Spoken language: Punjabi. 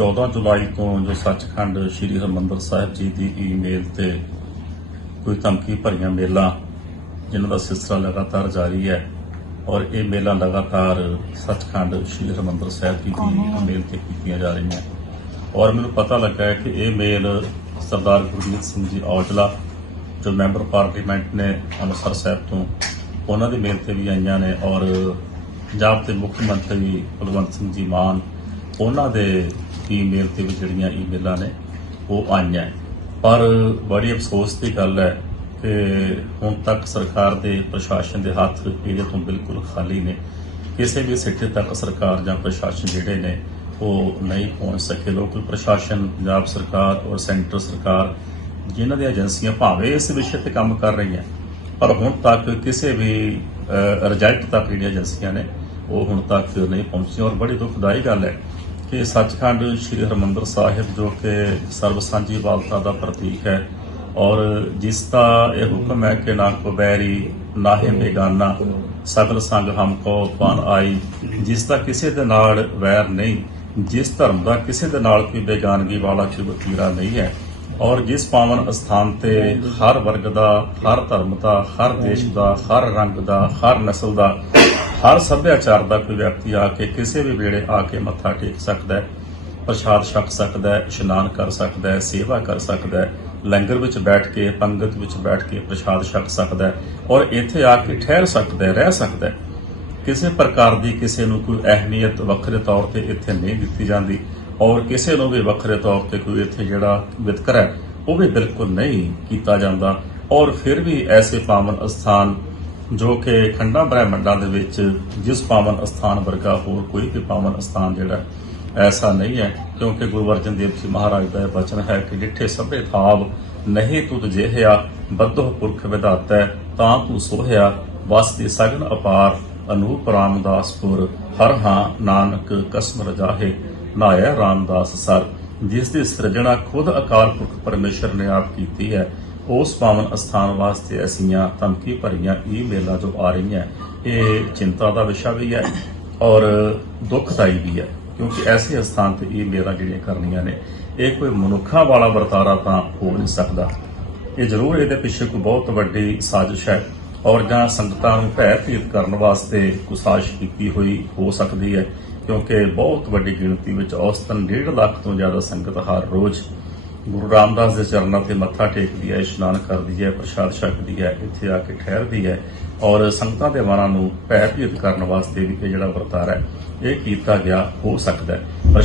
14 ਜੁਲਾਈ ਤੋਂ ਜੋ ਸੱਚਖੰਡ ਸ੍ਰੀ ਹਰਮੰਦਰ ਸਾਹਿਬ ਜੀ ਦੀ ਈਮੇਲ ਤੇ ਕੋਈ ਧਮਕੀ ਭਰੀਆਂ ਮੇਲਾ ਜਿਨ੍ਹਾਂ ਦਾ ਸਿਲਸਿਲਾ ਲਗਾਤਾਰ ਜਾਰੀ ਹੈ ਔਰ ਇਹ ਮੇਲਾ ਲਗਾਤਾਰ ਸੱਚਖੰਡ ਸ੍ਰੀ ਹਰਮੰਦਰ ਸਾਹਿਬ ਜੀ ਦੀ ਈਮੇਲ ਤੇ ਕੀਤੀਆਂ ਜਾ ਰਹੀਆਂ ਔਰ ਮੈਨੂੰ ਪਤਾ ਲੱਗਾ ਹੈ ਕਿ ਇਹ ਮੇਲ ਸਰਦਾਰ ਗੁਰਜੀਤ ਸਿੰਘ ਜੀ ਔਜਲਾ ਜੋ ਮੈਂਬਰ ਪਾਰਲੀਮੈਂਟ ਨੇ ਅਨਸਰ ਸਾਹਿਬ ਤੋਂ ਉਹਨਾਂ ਦੀ ਮੇਲ ਤੇ ਵੀ ਆਈਆਂ ਨੇ ਔਰ ਪੰਜਾਬ ਦੇ ਮੁੱਖ ਮੰਤਰੀ ਭਗਵੰਤ ਸਿੰਘ ਜੀ ਮਾਨ ਉਹਨਾਂ ਦੇ ਈਮੇਲ ਤੇ ਵੀ ਜਿਹੜੀਆਂ ਈਮੇਲਾਂ ਨੇ ਉਹ ਆਈਆਂ ਪਰ ਬੜੀ ਅਫਸੋਸ ਦੀ ਗੱਲ ਹੈ ਕਿ ਹੁਣ ਤੱਕ ਸਰਕਾਰ ਦੇ ਪ੍ਰਸ਼ਾਸਨ ਦੇ ਹੱਥ ਇਹਦੇ ਤੋਂ ਬਿਲਕੁਲ ਖਾਲੀ ਨੇ ਕਿਸੇ ਵੀ ਸਿੱਟੇ ਤੱਕ ਸਰਕਾਰ ਜਾਂ ਪ੍ਰਸ਼ਾਸਨ ਜਿਹੜੇ ਨੇ ਉਹ ਨਹੀਂ ਪਹੁੰਚ ਸਕੇ ਲੋਕਲ ਪ੍ਰਸ਼ਾਸਨ ਪੰਜਾਬ ਸਰਕਾਰ ਔਰ ਸੈਂਟਰ ਸਰਕਾਰ ਜਿਨ੍ਹਾਂ ਦੀਆਂ ਏਜੰਸੀਆਂ ਭਾਵੇਂ ਇਸ ਵਿਸ਼ੇ ਤੇ ਕੰਮ ਕਰ ਰਹੀਆਂ ਪਰ ਹੁਣ ਤੱਕ ਕਿਸੇ ਵੀ ਰਿਜ਼ਲਟ ਤੱਕ ਜਿਹੜੀਆਂ ਏਜੰਸੀਆਂ ਨੇ ਉਹ ਹੁਣ ਤੱਕ ਨਹੀਂ ਪਹੁੰਚੀਆਂ ਔਰ ਬੜੀ ਦੁਖਦਾਈ ਗੱਲ ਹੈ ਕਿ ਸੱਚਖੰਡ ਸ੍ਰੀ ਹਰਮੰਦਰ ਸਾਹਿਬ ਜੋ ਕਿ ਸਰਬ ਸਾਂਝੀ ਵਾਲਤਾ ਦਾ ਪ੍ਰਤੀਕ ਹੈ ਔਰ ਜਿਸ ਦਾ ਇਹ ਹੁਕਮ ਹੈ ਕਿ ਨਾ ਕੋ ਬੈਰੀ ਨਾ ਹੈ ਬੇਗਾਨਾ ਸਗਲ ਸੰਗ ਹਮ ਕੋ ਪਨ ਆਈ ਜਿਸ ਦਾ ਕਿਸੇ ਦੇ ਨਾਲ ਵੈਰ ਨਹੀਂ ਜਿਸ ਧਰਮ ਦਾ ਕਿਸੇ ਦੇ ਨਾਲ ਕੋਈ ਬੇਗਾਨਗੀ ਵਾਲਾ ਚੁਬਤੀਰਾ ਨਹੀਂ ਹੈ ਔਰ ਜਿਸ ਪਾਵਨ ਸਥਾਨ ਤੇ ਹਰ ਵਰਗ ਦਾ ਹਰ ਧਰਮ ਦਾ ਹਰ ਦੇਸ਼ ਦਾ ਹਰ ਰੰਗ ਦਾ ਹਰ نسل ਦਾ ਹਰ ਸੱਭਿਆਚਾਰ ਦਾ ਕੋਈ ਵਿਅਕਤੀ ਆ ਕੇ ਕਿਸੇ ਵੀ ਵੇਲੇ ਆ ਕੇ ਮੱਥਾ ਟੇਕ ਸਕਦਾ ਹੈ ਪ੍ਰਸ਼ਾਦ ਛਕ ਸਕਦਾ ਹੈ ਇਸ਼ਨਾਨ ਕਰ ਸਕਦਾ ਹੈ ਸੇਵਾ ਕਰ ਸਕਦਾ ਹੈ ਲੰਗਰ ਵਿੱਚ ਬੈਠ ਕੇ ਪੰਗਤ ਵਿੱਚ ਬੈਠ ਕੇ ਪ੍ਰਸ਼ਾਦ ਛਕ ਸਕਦਾ ਹੈ ਔਰ ਇੱਥੇ ਆ ਕੇ ਠਹਿਰ ਸਕਦਾ ਹੈ ਰਹਿ ਸਕਦਾ ਹੈ ਕਿਸੇ ਪ੍ਰਕਾਰ ਦੀ ਕਿਸੇ ਨੂੰ ਕੋਈ ਅਹਿਮੀਅਤ ਵੱਖਰੇ ਤੌਰ ਤੇ ਇੱਥੇ ਨਹੀਂ ਦਿੱਤੀ ਜਾਂਦੀ ਔਰ ਕਿਸੇ ਨੂੰ ਵੀ ਵੱਖਰੇ ਤੌਰ ਤੇ ਕੋਈ ਇੱਥੇ ਜਿਹੜਾ ਵਿਤਕਰ ਹੈ ਉਹ ਵੀ ਬਿਲਕੁਲ ਨਹੀਂ ਕੀਤਾ ਜਾਂਦਾ ਔਰ ਫਿਰ ਵੀ ਐਸੇ ਪਾਵਨ ਅਸਥਾਨ ਜੋ ਕਿ ਖੰਡਾ ਬ੍ਰਹਿਮੰਡਾਂ ਦੇ ਵਿੱਚ ਜਿਸ ਪਾਵਨ ਅਸਥਾਨ ਵਰਗਾ ਹੋਰ ਕੋਈ ਵੀ ਪਾਵਨ ਅਸਥਾਨ ਜਿਹੜਾ ਐਸਾ ਨਹੀਂ ਹੈ ਕਿਉਂਕਿ ਗੁਰੂ ਅਰਜਨ ਦੇਵ ਜੀ ਮਹਾਰਾਜ ਦਾ ਇਹ ਬਚਨ ਹੈ ਕਿ ਜਿੱਥੇ ਸਭੇ ਥਾਵ ਨਹੀਂ ਤੁਧ ਜਿਹਿਆ ਬੱਧੋ ਪੁਰਖ ਵਿਧਾਤਾ ਤਾਂ ਤੂੰ ਸੋਹਿਆ ਵਸਦੇ ਸਗਨ ਅਪਾਰ ਅਨੂਪ ਰਾਮਦਾਸਪੁਰ ਹਰ ਹਾਂ ਨਾਨਕ ਕਸਮ ਰਜਾਹੇ ਨਾਇਆ ਰਾਮਦਾਸ ਸਰ ਜਿਸ ਦੀ ਸਿਰਜਣਾ ਖੁਦ ਅਕਾਲ ਪੁਰਖ ਪਰਮੇਸ਼ਰ ਨੇ ਆਪ ਕੀਤੀ ਹੈ ਉਸ ਪਾਵਨ ਅਸਥਾਨ ਵਾਸਤੇ ਅਸੀਂਆਂ ਧਮਕੀ ਭਰੀਆਂ ਈਮੇਲਾਂ ਜੋ ਆ ਰਹੀਆਂ ਇਹ ਚਿੰਤਾ ਦਾ ਵਿਸ਼ਾ ਵੀ ਹੈ ਔਰ ਦੁਖਦਾਈ ਵੀ ਹੈ ਕਿਉਂਕਿ ਐਸੇ ਅਸਥਾਨ ਤੇ ਈਮੇਲਾਂ ਜਿਹੜੀਆਂ ਕਰਨੀਆਂ ਨੇ ਇਹ ਕੋਈ ਮਨੁੱਖਾ ਵਾਲਾ ਵਰਤਾਰਾ ਤਾਂ ਹੋ ਨਹੀਂ ਸਕਦਾ ਇਹ ਜ਼ਰੂਰ ਇਹਦੇ ਪਿੱਛੇ ਕੋਈ ਬਹੁਤ ਵੱਡੀ ਸਾਜ਼ਿਸ਼ ਹੈ ਔਰ ਜਾਂ ਸੰਗਤਾਂ ਨੂੰ ਭੈ ਭੀਤ ਕਰਨ ਵਾਸਤੇ ਕੁਸਾਸ਼ ਕੀਤੀ ਹੋਈ ਹੋ ਸਕਦੀ ਹੈ ਕਿਉਂਕਿ ਬਹੁਤ ਵੱਡੀ ਗਿਣਤੀ ਵਿੱਚ ਔਸਤਨ 1.5 ਲੱਖ ਤੋਂ ਜ਼ਿਆਦਾ ਸੰਗਤ ਹਰ ਰੋਜ਼ ਗੁਰੂ ਰਾਮਦਾਸ ਦੇ ਚਰਨਾਂ ਤੇ ਮੱਥਾ ਟੇਕਦੀ ਹੈ ਇਸ਼ਨਾਨ ਕਰਦੀ ਹੈ ਪ੍ਰਸ਼ਾਦ ਛਕਦੀ ਹੈ ਇੱਥੇ ਆ ਕੇ ਠਹਿਰਦੀ ਹੈ ਔਰ ਸੰਗਤਾਂ ਦੇ ਮਨਾਂ ਨੂੰ ਭੈਭੀਤ ਕਰਨ ਵਾਸਤੇ ਵੀ ਇਹ ਜਿਹੜਾ ਵਰਤਾਰਾ ਹੈ ਇਹ ਕੀਤਾ ਗਿਆ ਹੋ ਸਕਦਾ ਹੈ